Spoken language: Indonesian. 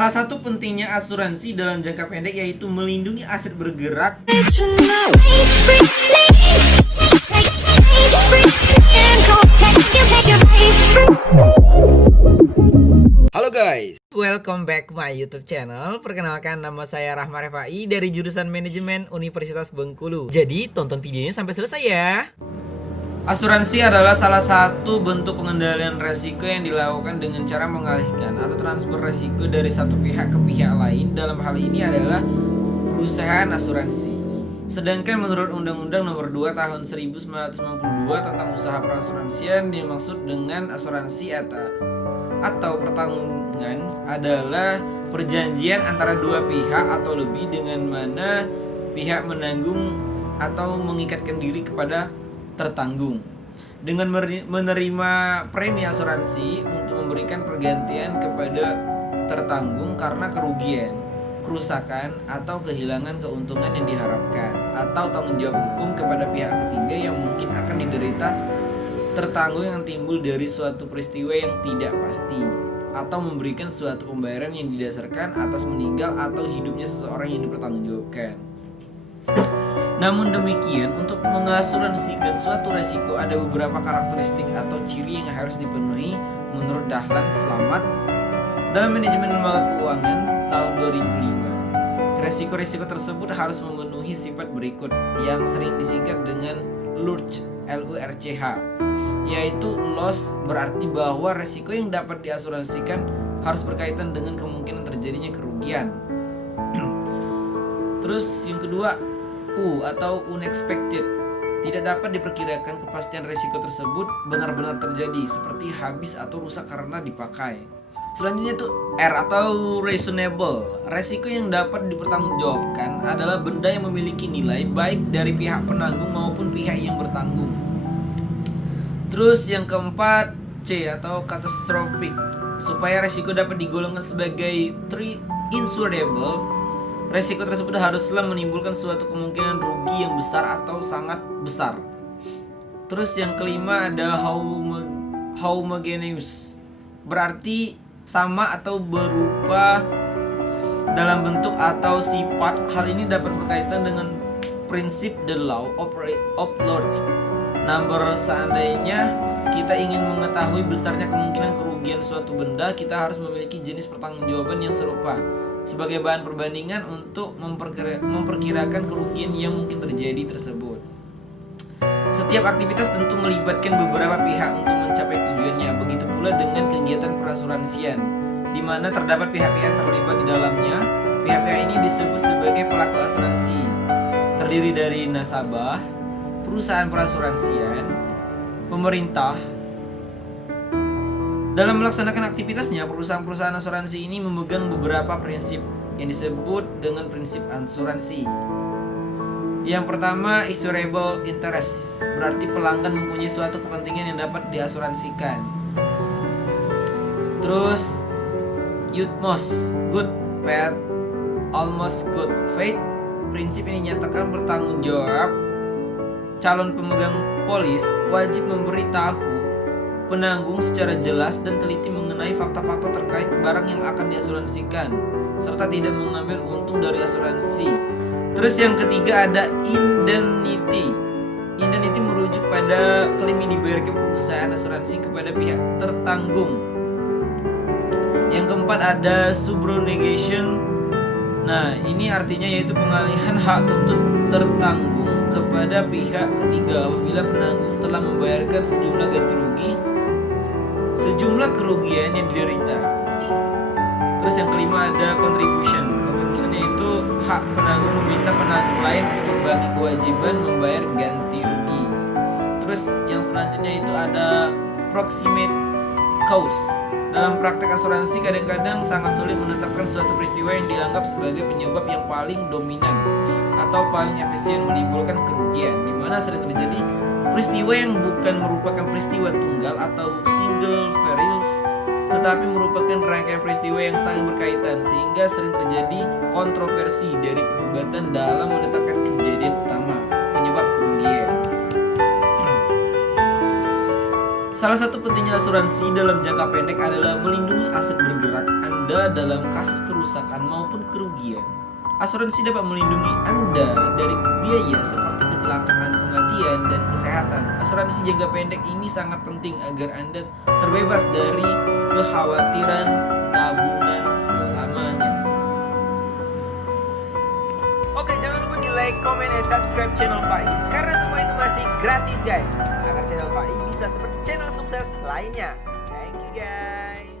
Salah satu pentingnya asuransi dalam jangka pendek yaitu melindungi aset bergerak. Halo guys, welcome back my YouTube channel. Perkenalkan, nama saya Rahma Refai dari jurusan Manajemen Universitas Bengkulu. Jadi tonton videonya sampai selesai ya. Asuransi adalah salah satu bentuk pengendalian resiko yang dilakukan dengan cara mengalihkan atau transfer resiko dari satu pihak ke pihak lain. Dalam hal ini adalah perusahaan asuransi. Sedangkan menurut Undang-Undang Nomor 2 Tahun 1992 tentang usaha perasuransian, dimaksud dengan asuransi atau pertanggungan adalah perjanjian antara dua pihak atau lebih dengan mana pihak menanggung atau mengikatkan diri kepada tertanggung dengan menerima premi asuransi untuk memberikan pergantian kepada tertanggung karena kerugian, kerusakan, atau kehilangan keuntungan yang diharapkan, atau tanggung jawab hukum kepada pihak ketiga yang mungkin akan diderita tertanggung yang timbul dari suatu peristiwa yang tidak pasti, atau memberikan suatu pembayaran yang didasarkan atas meninggal atau hidupnya seseorang yang dipertanggungjawabkan. Namun demikian, untuk mengasuransikan suatu resiko ada beberapa karakteristik atau ciri yang harus dipenuhi menurut Dahlan Slamet dalam Manajemen Lembaga Keuangan tahun 2005. Resiko-resiko tersebut harus memenuhi sifat berikut yang sering disingkat dengan LURCH, LURCH, yaitu loss, berarti bahwa resiko yang dapat diasuransikan harus berkaitan dengan kemungkinan terjadinya kerugian. Terus yang kedua, U atau unexpected, tidak dapat diperkirakan kepastian resiko tersebut benar-benar terjadi, seperti habis atau rusak karena dipakai. Selanjutnya itu R atau reasonable, resiko yang dapat dipertanggungjawabkan adalah benda yang memiliki nilai baik dari pihak penanggung maupun pihak yang bertanggung. Terus yang keempat, C atau catastrophic, supaya resiko dapat digolongkan sebagai insurable, resiko tersebut haruslah menimbulkan suatu kemungkinan rugi yang besar atau sangat besar. Terus yang kelima ada homogeneous, berarti sama atau berupa dalam bentuk atau sifat. Hal ini dapat berkaitan dengan prinsip the law of large number. Seandainya kita ingin mengetahui besarnya kemungkinan kerugian suatu benda, kita harus memiliki jenis pertanggungjawaban yang serupa sebagai bahan perbandingan untuk memperkirakan kerugian yang mungkin terjadi tersebut. Setiap aktivitas tentu melibatkan beberapa pihak untuk mencapai tujuannya. Begitu pula dengan kegiatan perasuransian, di mana terdapat pihak-pihak terlibat di dalamnya. Pihak-pihak ini disebut sebagai pelaku asuransi, terdiri dari nasabah, perusahaan perasuransian, pemerintah. Dalam melaksanakan aktivitasnya, perusahaan-perusahaan asuransi ini memegang beberapa prinsip yang disebut dengan prinsip asuransi. Yang pertama, insurable interest, berarti pelanggan mempunyai suatu kepentingan yang dapat diasuransikan. Terus, utmost good faith, almost good faith, prinsip ini nyatakan bertanggung jawab calon pemegang polis wajib memberitahu penanggung secara jelas dan teliti mengenai fakta-fakta terkait barang yang akan diasuransikan, serta tidak mengambil untung dari asuransi. Terus yang ketiga ada indemnity. Indemnity merujuk pada klaim yang dibayarkan perusahaan asuransi kepada pihak tertanggung. Yang keempat ada subrogation. Nah, ini artinya yaitu pengalihan hak tuntut tertanggung kepada pihak ketiga apabila penanggung telah membayarkan sejumlah ganti rugi sejumlah kerugian yang diderita. Terus yang kelima ada contribution. Contribution yaitu hak penanggung meminta penanggung lain untuk berbagi kewajiban membayar ganti rugi. Terus yang selanjutnya itu ada proximate cause. Dalam praktek asuransi kadang-kadang sangat sulit menetapkan suatu peristiwa yang dianggap sebagai penyebab yang paling dominan atau paling efisien menimbulkan kerugian, di mana sering terjadi peristiwa yang bukan merupakan peristiwa tunggal atau single variables, tetapi merupakan rangkaian peristiwa yang saling berkaitan, sehingga sering terjadi kontroversi dari perdebatan dalam menetapkan kejadian utama penyebab kerugian. Salah satu pentingnya asuransi dalam jangka pendek adalah melindungi aset bergerak Anda Anda dalam kasus kerusakan maupun kerugian. Asuransi dapat melindungi Anda dari biaya seperti kecelakaan, kematian, dan kesehatan. Asuransi jangka pendek ini sangat penting agar Anda terbebas dari kekhawatiran tabungan selamanya. Oke, jangan lupa di like, comment, dan subscribe channel Fai, karena semua itu masih gratis guys, agar channel Fai bisa seperti channel sukses lainnya. Thank you guys.